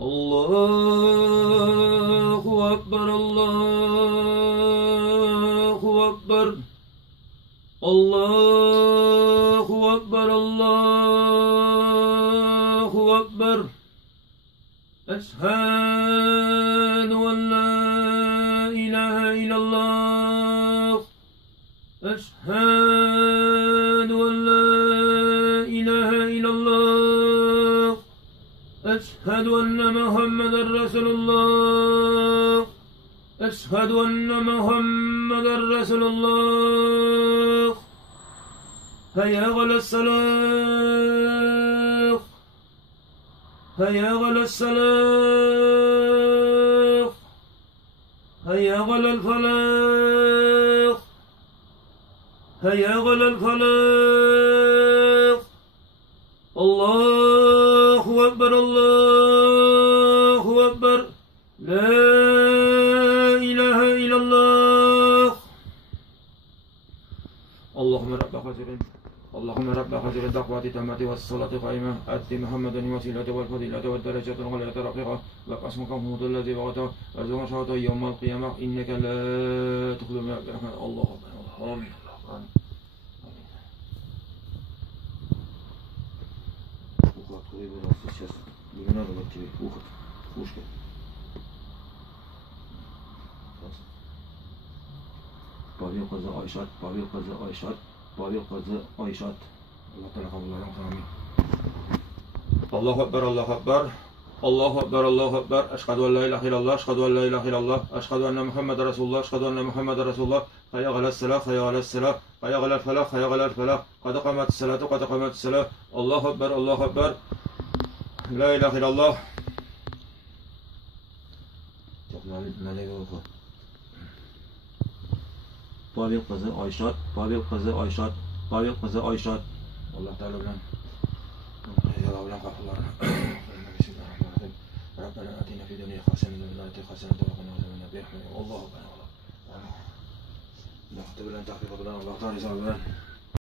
الله أكبر الله أكبر الله أكبر الله أكبر أشهد أن لا إله إلا الله أشهد أن لا إله إلا الله أشهد أن محمدا رسول الله أشهد أن محمدا رسول الله هيا على الصلاة هيا على الصلاة هيا على الفلاح هيا على الفلاح الله أكبر الله أكبر لا إله إلا الله اللهم رب هذه الدعوة التامة والصلاة القائمة آت محمدا الوسيلة والفضيلة والدرجة العليا الرفيقة وقسمك محمود الذي بغته وارزقنا شهوته يوم القيامة إنك لا تخلو من الرحمن الله آمين Pavel kızı Ayşat, Pavel kızı Ayşat, Pavel kızı Ayşat. Allah Teala kabul eylesin. Amin. Allahu Ekber, Allahu Ekber. Allahu Ekber, Allahu Ekber. Eşhedü en la ilahe illallah, eşhedü en la ilahe illallah, eşhedü enne Muhammeden Resulullah, eşhedü enne Muhammeden Resulullah. Hayya alel selah, hayya alel selah, hayya alel felah, hayya alel felah. Kad kâmetis selatu, kad kâmetis selah. Allahu Ekber, Allahu Ekber. La ilahe illallah. Pavel kızı Ayşat, Pavel kızı Ayşat, Pavel kızı Ayşat. Allah Teala bilen yalabilen kapılarına. Bismillahirrahmanirrahim. Rabbena atina fid dunya hasenatan ve fil ahireti hasenatan ve qina azaban nar. Allahu ekber. Allah bilen tahqiq bilen Allah Teala bilen